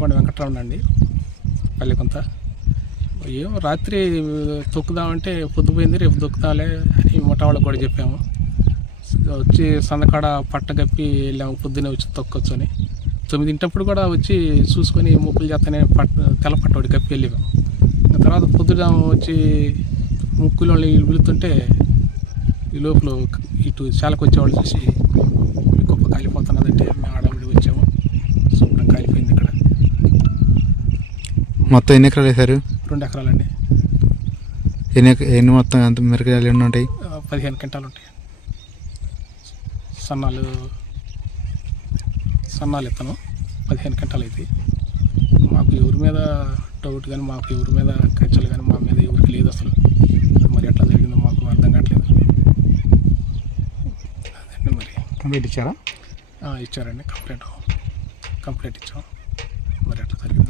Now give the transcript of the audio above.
శ్రీకొండ వెంకటరమణ అండి, పల్లెకొంత. ఏమో రాత్రి తొక్కుదామంటే పొద్దుపోయింది, రేపు తొక్కుదాలే అని ముఠా వాళ్ళకి కూడా చెప్పాము. వచ్చి సందకాడ పట్ట కప్పి వెళ్ళాము, పొద్దున్నే వచ్చి తొక్కొచ్చు అని. 9 కూడా వచ్చి చూసుకొని ముక్కులు చేస్తేనే తెల్ల పట్టోడి కప్పి వెళ్ళాము. తర్వాత పొద్దున వచ్చి ముక్కులు వాళ్ళు వెళుతుంటే ఈ లోపల ఇటు చాలకు వచ్చేవాళ్ళు చూసి గొప్ప కాలిపోతున్నదంటే మేము ఆడవిడి వచ్చాము. శుభ్రం కాలిపోయింది. ఇక్కడ మొత్తం ఎన్ని ఎకరాలు వేశారు? 2 ఎకరాలండి. ఎన్ని మొత్తం ఎంత మిరపకాయలు ఎన్ని ఉంటాయి? 15 క్వింటాలు ఉంటాయి. సన్నాలు ఇత్తనం 15 క్వింటాలు అయితే. మాకు ఎవరి మీద డౌట్ కానీ, మాకు ఎవరి మీద ఖర్చులు కానీ మా మీద ఎవరికి లేదు అసలు. మరి ఎట్లా జరిగిందో మాకు అర్థం కావట్లేదు. అదండి. మరి కంప్లీట్ ఇచ్చారా? ఇచ్చారండి, కంప్లీట్ ఇచ్చాం. మరి ఎట్లా జరిగిందో